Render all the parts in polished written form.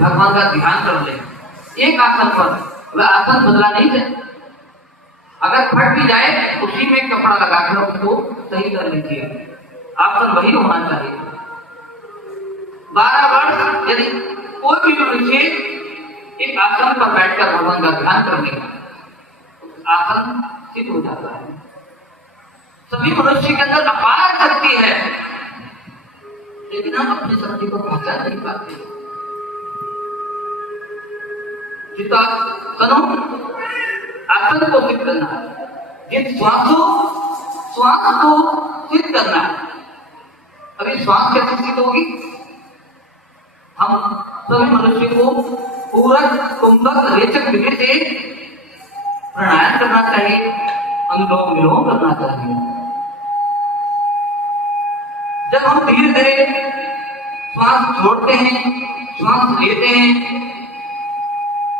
भगवान का ध्यान कर ले एक आसन पर, वह आसन बदला नहीं जाए। अगर फट भी जाए उसी में कपड़ा लगाकर उसको सही कर लीजिए, आसन वही होना चाहिए। 12 वर्ष यदि कोई भी मनुष्य एक आसन पर बैठकर भगवान का ध्यान कर लेगा, आसन सिद्ध हो जाता है। सभी मनुष्य के अंदर अपार शक्ति है, लेकिन हम अपनी शक्ति को पहचान नहीं पाते। जितना आसन को सिद्ध करना है, जिस श्वास को सिद्ध करना है। अभी श्वास कैसे सिद्ध होगी? हम सभी मनुष्य को पूरक कुंभक रेचक विधि से प्राणायाम करना चाहिए, अनुलोम विलोम करना चाहिए। जब हम धीरे धीरे श्वास छोड़ते हैं, श्वास लेते हैं,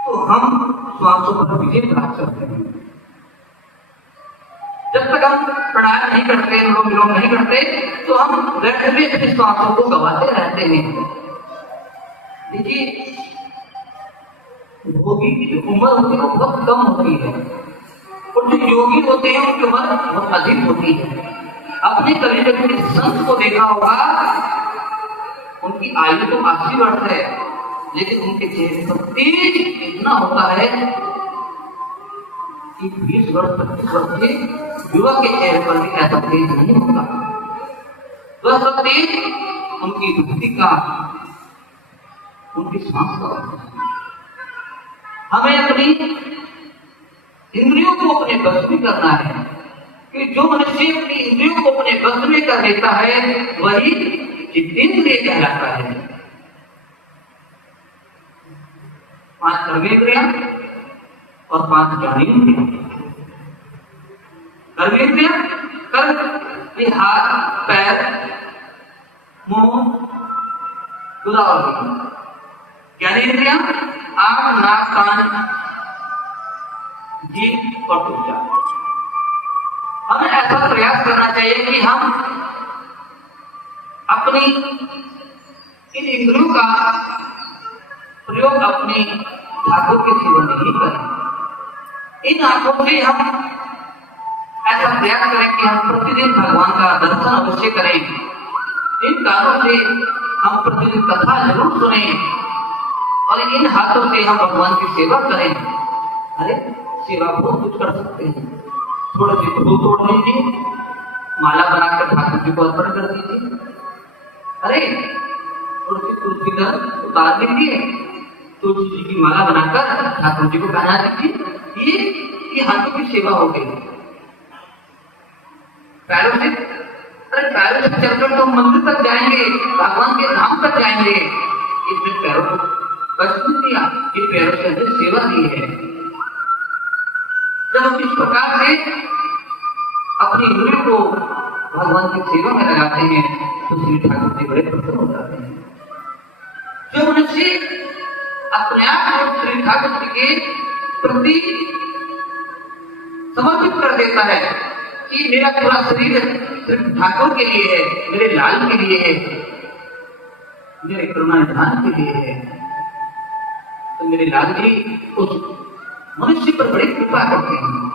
तो हम श्वासों पर विजय प्राप्त करते हैं। जब तक हम प्राणायाम नहीं करते, अनुलोम विलोम नहीं करते, तो हम व्यर्थ अपने श्वासों को गवाते रहते हैं। देखिए, भोगी की जो उम्र होती है वो बहुत कम होती है, और जो योगी होते हैं उनकी उम्र बहुत अधिक होती है। अपने कभी कभी संत को देखा होगा, उनकी आयु तो 80 वर्ष है, लेकिन उनके चेहरे पर तेज इतना होता है कि 20 वर्ष 25 वर्ष के युवा के चेहरे पर भी ऐसा तेज नहीं होता। वह सब तेज उनकी बुद्धि का, उनकी सांस का। हमें अपनी इंद्रियों को अपने बस में करना है, कि जो मनुष्य अपनी इंद्रियों को अपने बस में कर लेता है वही जितेंद्रिय कहलाता है। 5 कर्मेंद्रियां और 5 ज्ञानेंद्रियां। कर्मेंद्रियां कर्म, हाथ पैर मुंह गुदा और ज्ञानेंद्रियां आंख नाक कान जीभ और त्वचा। हमें ऐसा प्रयास करना चाहिए कि हम अपनी इन इंद्रियों का प्रयोग अपने ठाकुर के सेवा में ही करें। इन आंखों से हम ऐसा प्रयास करें कि हम प्रतिदिन भगवान का दर्शन अवश्य करें। इन कानों से हम प्रतिदिन कथा जरूर सुने, और इन हाथों से हम भगवान की सेवा करें। अरे सेवा बहुत कुछ कर सकते हैं। थोड़े से फूल तोड़ लीजिए, माला बनाकर ठाकुर जी को अर्पण कर दीजिए। अरे थोड़ी सी तुलसी का उतार लीजिए, तुलसी जी की माला बनाकर ठाकुर जी को पहना दीजिए। ये हाथों की सेवा हो गई। पैरों से, अरे पैरों से चलकर तो मंदिर तक जाएंगे, भगवान के धाम तक जाएंगे। इसमें पैरों को कष्ट नहीं दिया, ये पैरों से हमें सेवा दी है। जब हम इस प्रकार से अपनी इंद्रियों को भगवान की सेवा में लगाते हैं तो श्री ठाकुर जी बड़े प्रसन्न हो जाते हैं। जो मनुष्य अपने आप को श्री ठाकुर जी के प्रति समर्पित कर देता है कि मेरा पूरा शरीर सिर्फ ठाकुर के लिए है, मेरे लाल के लिए है, मेरे करुणा निधान के लिए है, तो मेरे लाल जी उस मनुष्य पर बड़ी कृपा करते हैं।